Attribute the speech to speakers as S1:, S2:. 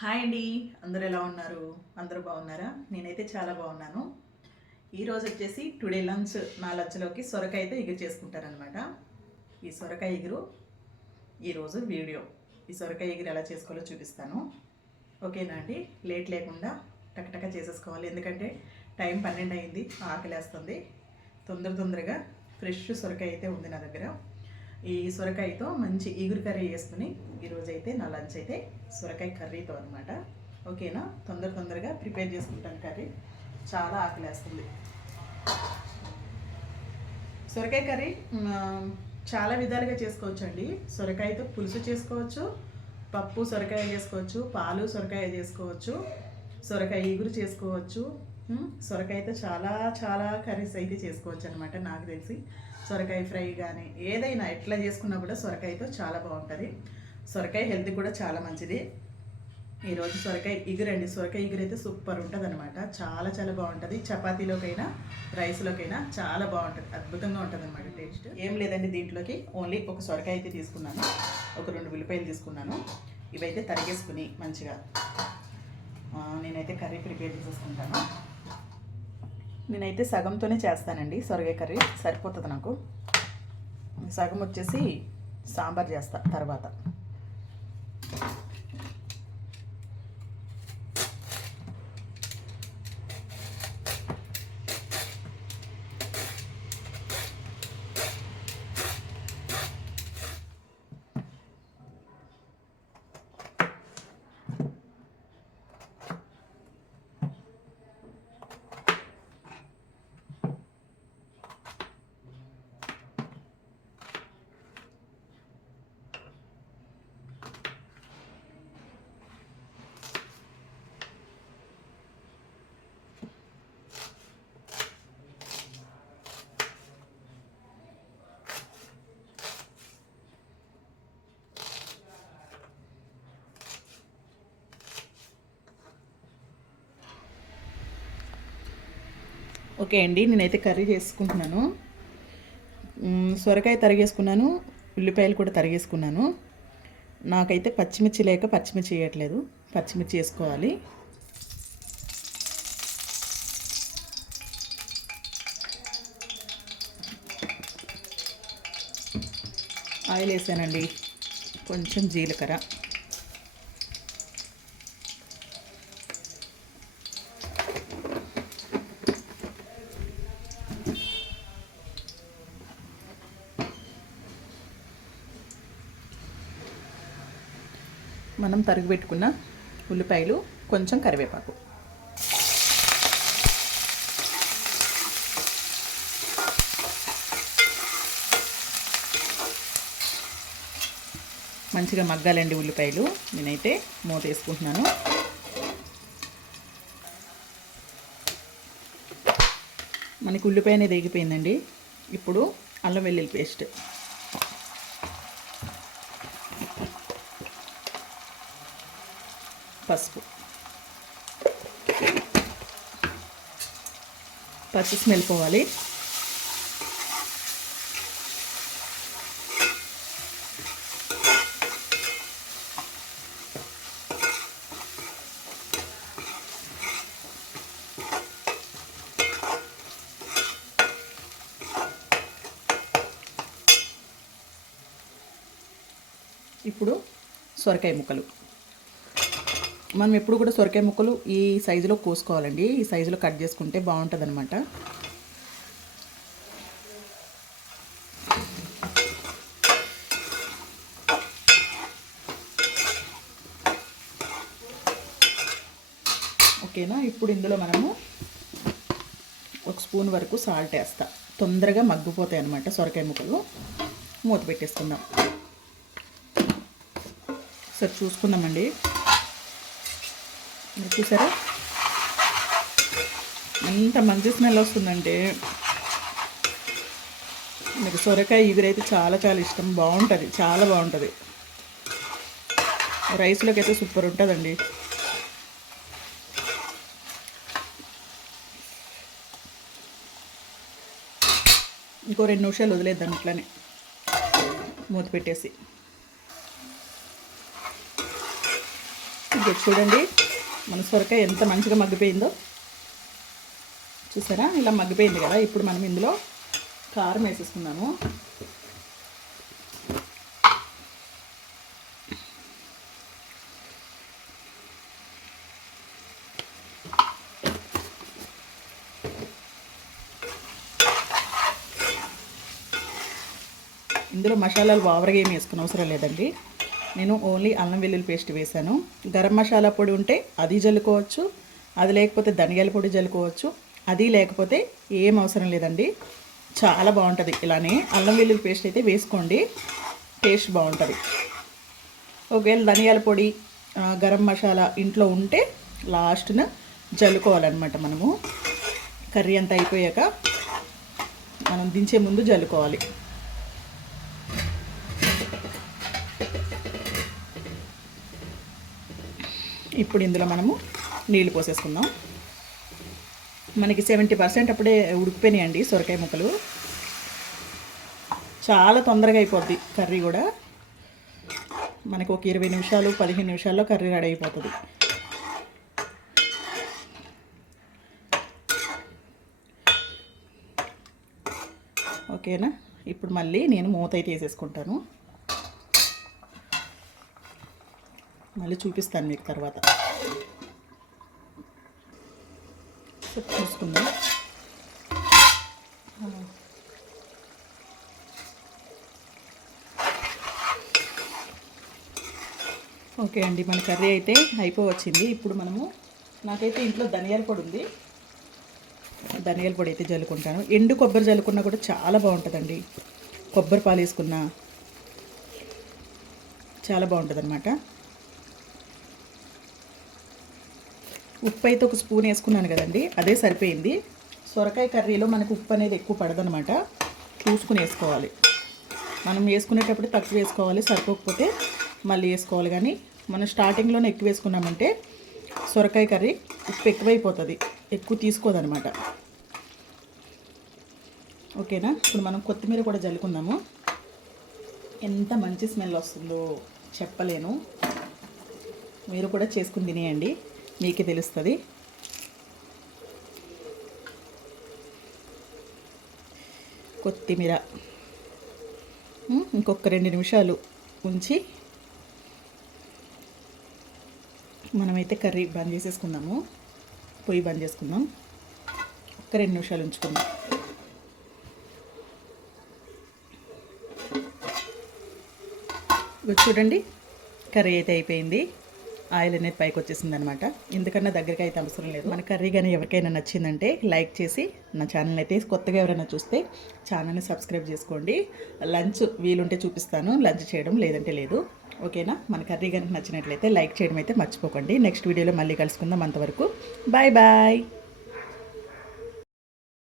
S1: Hi అండి. అందరూ ఎలా ఉన్నారు? అందరూ బాగున్నారా? నేనైతే చాలా బాగున్నాను. ఈరోజు వచ్చేసి టుడే లంచ్ నా లంచ్లోకి సొరకాయ అయితే ఎగురు చేసుకుంటారనమాట ఈ సొరకాయ ఎగురు ఈరోజు వీడియో. ఈ సొరకాయ ఎగురు ఎలా చేసుకోవాలో చూపిస్తాను. ఓకేనా అండి? లేట్ లేకుండా టకటక చేసేసుకోవాలి. ఎందుకంటే టైం పన్నెండు అయింది ఆకలేస్తుంది. తొందర తొందరగా ఫ్రెష్ సొరకాయ అయితే ఉంది నా దగ్గర. ఈ సొరకాయతో మంచి ఈగురు కర్రీ వేసుకుని ఈరోజు అయితే నా లంచ్ అయితే సొరకాయ కర్రీతో అనమాట ఓకేనా? తొందర తొందరగా ప్రిపేర్ చేసుకుంటాను కర్రీ. చాలా ఆకలేస్తుంది. సొరకాయ కర్రీ చాలా విధాలుగా చేసుకోవచ్చు అండి సొరకాయతో పులుసు చేసుకోవచ్చు పప్పు సొరకాయ చేసుకోవచ్చు పాలు సొరకాయ చేసుకోవచ్చు సొరకాయ ఈగురు చేసుకోవచ్చు సొరకాయ సొరకాయతో చాలా చాలా కర్రీస్ అయితే చేసుకోవచ్చు అనమాట నాకు తెలిసి. సొరకాయ ఫ్రై కానీ ఏదైనా ఎట్లా చేసుకున్నా కూడా సొరకాయతో చాలా బాగుంటుంది. సొరకాయ హెల్త్ కూడా చాలా మంచిది. ఈరోజు సొరకాయ ఇగురండి సొరకాయ ఇగురు అయితే సూపర్ ఉంటుంది అనమాట చాలా చాలా బాగుంటుంది. చపాతీలోకైనా రైస్లోకైనా చాలా బాగుంటుంది. అద్భుతంగా ఉంటుంది అనమాట టేస్ట్. ఏం లేదండి దీంట్లోకి. ఓన్లీ ఒక సొరకాయ అయితే తీసుకున్నాను. ఒక రెండు ఉల్లిపాయలు తీసుకున్నాను. ఇవైతే తరిగేసుకుని మంచిగా నేనైతే కర్రీ ప్రిపేర్ చేసేసుకుంటాను. నేనైతే సగంతోనే చేస్తానండి సొరగే కర్రీ. సరిపోతుంది నాకు. సగం వచ్చేసి సాంబార్ చేస్తా తర్వాత. ఓకే అండి నేనైతే కర్రీ చేసుకుంటున్నాను. సొరకాయ తరిగేసుకున్నాను ఉల్లిపాయలు కూడా తరిగేసుకున్నాను. నాకైతే పచ్చిమిర్చి లేక పచ్చిమిర్చి వేయట్లేదు పచ్చిమిర్చి వేసుకోవాలి. ఆయిల్ వేసానండి కొంచెం జీలకర్ర. మనం తరిగి పెట్టుకున్న ఉల్లిపాయలు కొంచెం కరివేపాకు. మంచిగా మగ్గాలండి ఉల్లిపాయలు. నేనైతే మూత వేసుకుంటున్నాను. మనకి ఉల్లిపాయ అనేది వేగిపోయిందండి. ఇప్పుడు అల్లం వెల్లుల్లి పేస్ట్. పసుపు. పచ్చి స్మెల్ పోవాలి. ఇప్పుడు సొరకాయ ముక్కలు. మనం ఎప్పుడు కూడా సొరకాయ ముక్కలు ఈ సైజులో కోసుకోవాలండి. ఈ సైజులో కట్ చేసుకుంటే బాగుంటుంది అనమాట ఓకేనా? ఇప్పుడు ఇందులో మనము ఒక స్పూన్ వరకు సాల్ట్ వేస్తా. తొందరగా మగ్గిపోతాయి అనమాట సొరకాయ ముక్కలు. మూత పెట్టేసుకుందాం. సరే చూసుకుందామండి. మీరు చూసారా? ఎంత మంచి స్మెల్ వస్తుందంటే మీకు సొరకాయ ఇగురైతే చాలా చాలా ఇష్టం. బాగుంటుంది చాలా బాగుంటుంది. రైస్లోకి అయితే సూపర్ ఉంటుందండి. ఇంకో రెండు నిమిషాలు వదిలేద్దాం ఇట్లానే మూత పెట్టేసి. ఇప్పుడు చూడండి. మన సొరకాయ ఎంత మంచిగా మగ్గిపోయిందో. చూసారా? ఇలా మగ్గిపోయింది కదా. ఇప్పుడు మనం ఇందులో కారం వేసేసుకున్నాము ఇందులో మసాలాలు ఓవర్గా ఏమి వేసుకుని అవసరం లేదండి. నేను ఓన్లీ అల్లం వెల్లుల్లి పేస్ట్ వేశాను. గరం మసాలా పొడి ఉంటే అది జల్లుకోవచ్చు అది లేకపోతే ధనియాల పొడి జల్లుకోవచ్చు అది లేకపోతే ఏం అవసరం లేదండి. చాలా బాగుంటుంది ఇలానే. అల్లం వెల్లుల్లి పేస్ట్ అయితే వేసుకోండి టేస్ట్ బాగుంటుంది. ఒకవేళ ధనియాల పొడి గరం మసాలా ఇంట్లో ఉంటే లాస్ట్న జల్లుకోవాలన్నమాట మనము. కర్రీ అంతా అయిపోయాక మనం దించే ముందు జల్లుకోవాలి. ఇప్పుడు ఇందులో మనము నీళ్ళు పోసేసుకుందాం. మనకి సెవెంటీ పర్సెంట్ అప్పుడే ఉడికిపోయినాయండి సొరకాయ ముక్కలు. చాలా తొందరగా అయిపోద్ది కర్రీ కూడా. మనకు ఒక ఇరవై నిమిషాలు పదిహేను నిమిషాల్లో కర్రీ రెడీ అయిపోతుంది. ఓకేనా? ఇప్పుడు మళ్ళీ నేను మూత అయితే వేసేసుకుంటాను. మళ్ళీ చూపిస్తాను మీకు తర్వాత. చూసుకుందాం. ఓకే అండి మన కర్రీ అయితే అయిపోవచ్చింది. ఇప్పుడు మనము నాకైతే ఇంట్లో ధనియాల పొడి ఉంది. ధనియాల పొడి అయితే జల్లుకుంటాను. ఎండు కొబ్బరి జల్లుకున్నా కూడా చాలా బాగుంటుందండి. కొబ్బరి పాలు వేసుకున్నా చాలా బాగుంటుంది అనమాట ఉప్పు అయితే ఒక స్పూన్ వేసుకున్నాను కదండి అదే సరిపోయింది. సొరకాయ కర్రీలో మనకు ఉప్పు అనేది ఎక్కువ పడదనమాట చూసుకుని వేసుకోవాలి. మనం వేసుకునేటప్పుడు తక్కువ వేసుకోవాలి సరిపోకపోతే మళ్ళీ వేసుకోవాలి. కానీ మనం స్టార్టింగ్లోనే ఎక్కువ వేసుకున్నామంటే సొరకాయ కర్రీ ఉప్పు ఎక్కువైపోతుంది ఎక్కువ తీసుకోదనమాట ఓకేనా? ఇప్పుడు మనం కొత్తిమీర కూడా జల్లుకుందాము. ఎంత మంచి స్మెల్ వస్తుందో చెప్పలేను. మీరు కూడా చేసుకుని తినేయండి. మీకే తెలుస్తుంది. కొత్తిమీర. ఇంకొక రెండు నిమిషాలు ఉంచి మనమైతే కర్రీ బంద్ చేసేసుకుందాము. పొయ్యి బంద్ చేసుకుందాం. ఒక రెండు నిమిషాలు ఉంచుకుందాం. చూడండి కర్రీ అయితే అయిపోయింది. ఆయిల్ అనేది పైకి వచ్చేసింది అనమాట ఎందుకన్నా దగ్గరికి అయితే అవసరం లేదు. మన కర్రీ కానీ ఎవరికైనా నచ్చిందంటే లైక్ చేసి నా ఛానల్ అయితే కొత్తగా ఎవరైనా చూస్తే ఛానల్ని సబ్స్క్రైబ్ చేసుకోండి. లంచ్ వీలుంటే చూపిస్తాను. లంచ్ చేయడం లేదంటే లేదు. ఓకేనా? మన కర్రీ కనుక నచ్చినట్లయితే లైక్ చేయడం అయితే మర్చిపోకండి. నెక్స్ట్ వీడియోలో మళ్ళీ కలుసుకుందాం అంతవరకు. Bye bye.